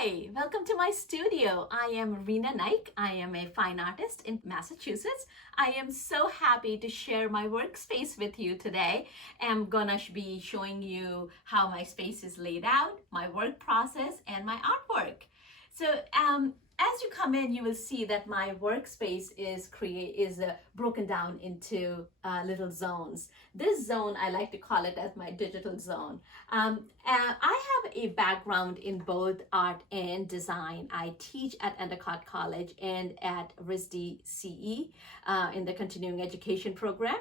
Hi, welcome to my studio. I am Rina Naik. I am a fine artist in Massachusetts. I am so happy to share my workspace with you today. I'm gonna be showing you how my space is laid out, my work process, and my artwork. So, as you come in, you will see that my workspace is broken down into little zones. This zone, I like to call it as my digital zone. I have a background in both art and design. I teach at Endicott College and at RISDce in the continuing education program.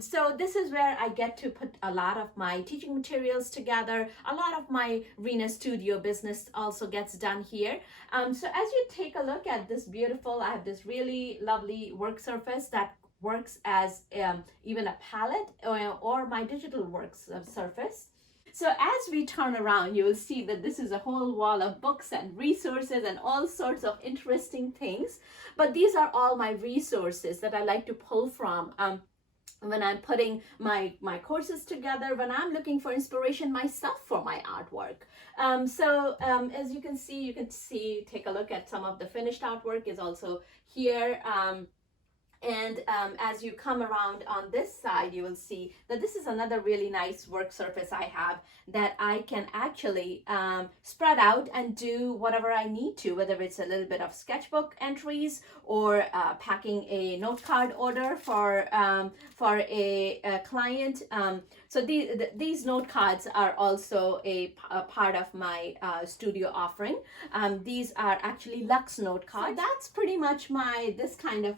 So this is where I get to put a lot of my teaching materials together. A lot of my Rina Studio business also gets done here. So as you take a look at this beautiful, I have this really lovely work surface that works as even a palette or my digital works surface. So as we turn around, you will see that this is a whole wall of books and resources and all sorts of interesting things. But these are all my resources that I like to pull from when I'm putting my courses together, when I'm looking for inspiration myself for my artwork. As you can see, take a look at some of the finished artwork is also here. As you come around on this side, you will see that this is another really nice work surface I have that I can actually spread out and do whatever I need to, whether it's a little bit of sketchbook entries or packing a note card order for a client. So these note cards are also a part of my studio offering. These are actually Lux note cards. So that's pretty much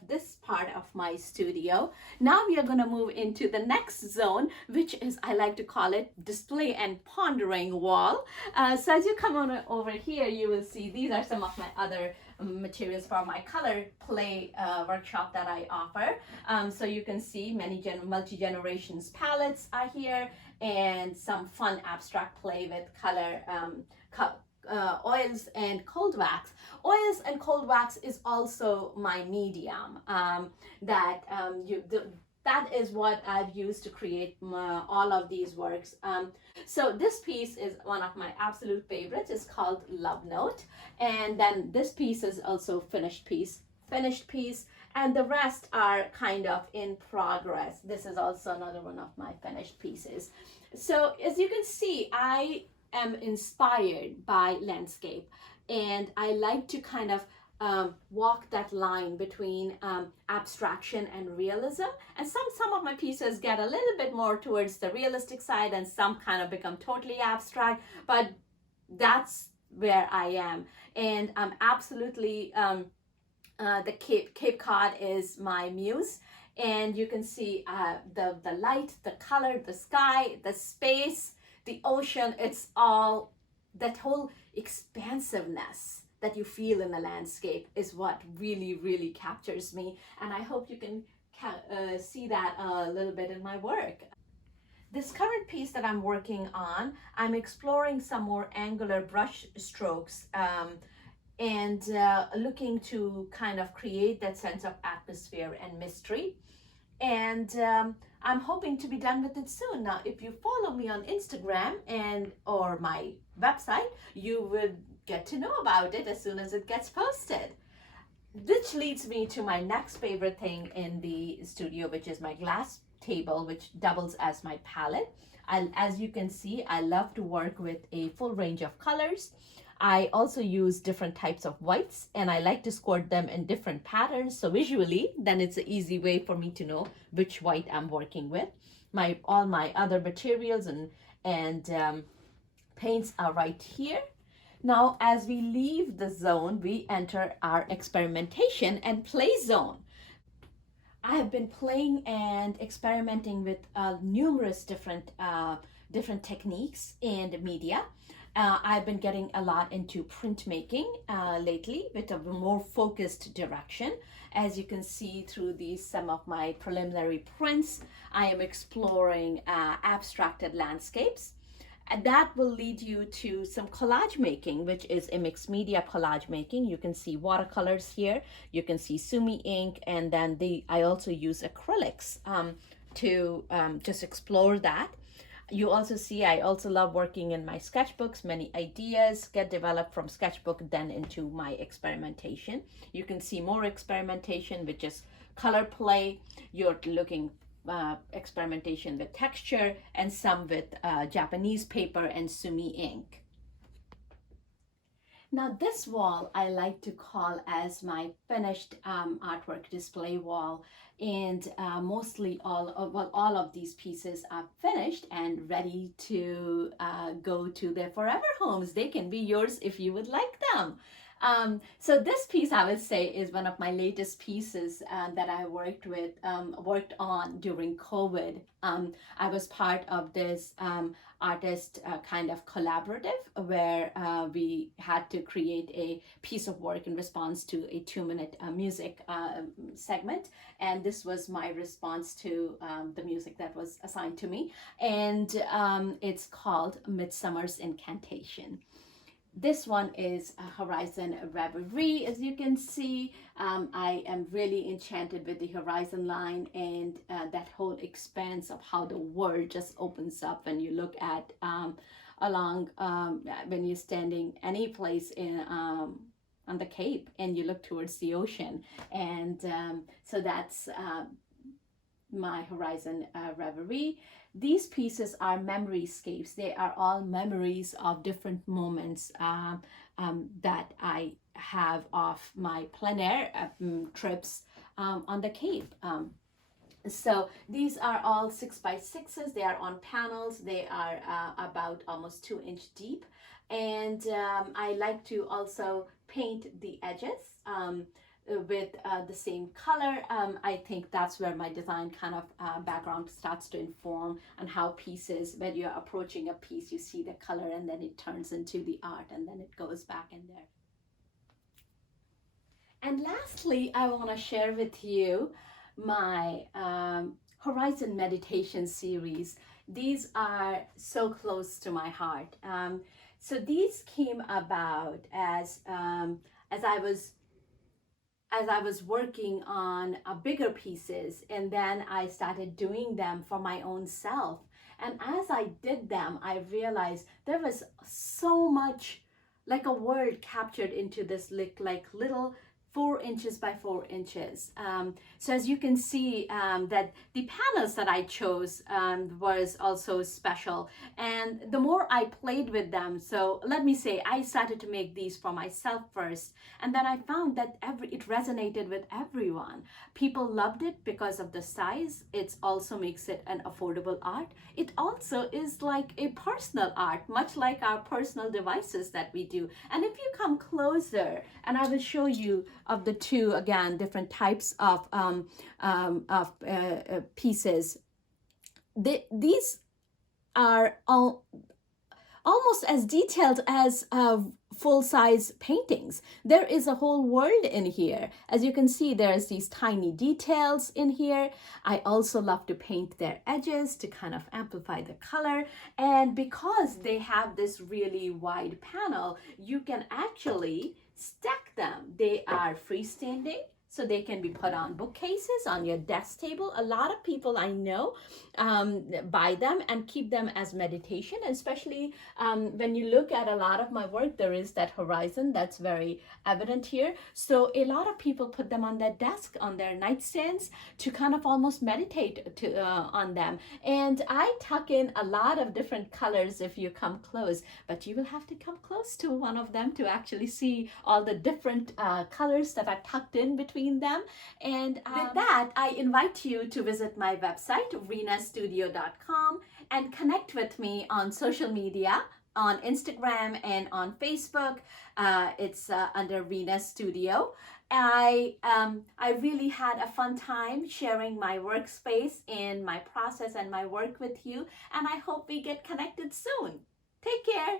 this part of my studio. Now we are going to move into the next zone, which is, I like to call it, display and pondering wall. So as you come on over here, you will see these are some of my other materials for my color play workshop that I offer. So you can see many multi-generations palettes are here and some fun abstract play with color oils and cold wax. Oils and cold wax is also my medium that is what I've used to create all of these works. So this piece is one of my absolute favorites. It's called Love Note. And then this piece is also finished piece, and the rest are kind of in progress. This is also another one of my finished pieces. So as you can see, I am inspired by landscape, and I like to kind of walk that line between abstraction and realism. And some of my pieces get a little bit more towards the realistic side, and some kind of become totally abstract, but that's where I am. And I'm absolutely the Cape Cod is my muse. And you can see the light, the color, the sky, the space, the ocean. It's all that whole expansiveness that you feel in the landscape is what really, really captures me. And I hope you can see that a little bit in my work. This current piece that I'm working on, I'm exploring some more angular brush strokes and looking to kind of create that sense of atmosphere and mystery. And I'm hoping to be done with it soon. Now, if you follow me on Instagram or my website, you would get to know about it as soon as it gets posted. Which leads me to my next favorite thing in the studio, which is my glass table, which doubles as my palette. As you can see, I love to work with a full range of colors. I also use different types of whites, and I like to squirt them in different patterns. So visually, then it's an easy way for me to know which white I'm working with. All my other materials and paints are right here. Now, as we leave the zone, we enter our experimentation and play zone. I have been playing and experimenting with numerous different techniques and media. I've been getting a lot into printmaking lately with a more focused direction. As you can see through some of my preliminary prints, I am exploring abstracted landscapes. And that will lead you to some collage making, which is a mixed media collage making. You can see watercolors here, you can see sumi ink, and then I also use acrylics to just explore that. You also see I also love working in my sketchbooks. Many ideas get developed from sketchbook then into my experimentation. You can see more experimentation with just color play. You're looking experimentation with texture, and some with Japanese paper and sumi ink. Now this wall I like to call as my finished artwork display wall, and mostly all of these pieces are finished and ready to go to their forever homes. They can be yours if you would like them. So this piece I would say is one of my latest pieces that I worked on during COVID. I was part of this artist kind of collaborative where we had to create a piece of work in response to a 2-minute music segment, and this was my response to the music that was assigned to me, and it's called Midsummer's Incantation. This one is a Horizon Reverie. As you can see, I am really enchanted with the horizon line and that whole expanse of how the world just opens up when you look at along when you're standing any place in on the Cape and you look towards the ocean. And so that's my Horizon Reverie. These pieces are memoryscapes. They are all memories of different moments that I have of my plein air trips on the Cape. So these are all 6x6s. They are on panels. They are about almost 2-inch deep. And I like to also paint the edges with the same color. I think that's where my design kind of background starts to inform on how pieces, when you're approaching a piece, you see the color and then it turns into the art and then it goes back in there. And lastly, I want to share with you my Horizon Meditation series. These are so close to my heart. So these came about as I was working on bigger pieces, and then I started doing them for my own self. And as I did them, I realized there was so much, like a world captured into this like little 4 inches by 4 inches. So as you can see, that the panels that I chose was also special. And the more I played with them, so let me say, I started to make these for myself first. And then I found that it resonated with everyone. People loved it because of the size. It also makes it an affordable art. It also is like a personal art, much like our personal devices that we do. And if you come closer, and I will show you of the two, again, different types of pieces. These are almost as detailed as full-size paintings. There is a whole world in here. As you can see, there's these tiny details in here. I also love to paint their edges to kind of amplify the color. And because they have this really wide panel, you can actually stack them. They are freestanding, so they can be put on bookcases, on your desk table. A lot of people I know buy them and keep them as meditation, especially when you look at a lot of my work, there is that horizon that's very evident here. So a lot of people put them on their desk, on their nightstands, to kind of almost meditate on them. And I tuck in a lot of different colors if you come close, but you will have to come close to one of them to actually see all the different colors that are tucked in between them. And with that, I invite you to visit my website, rinastudio.com, and connect with me on social media, on Instagram and on Facebook. It's under Rina Studio. I really had a fun time sharing my workspace and my process and my work with you, and I hope we get connected soon. Take care.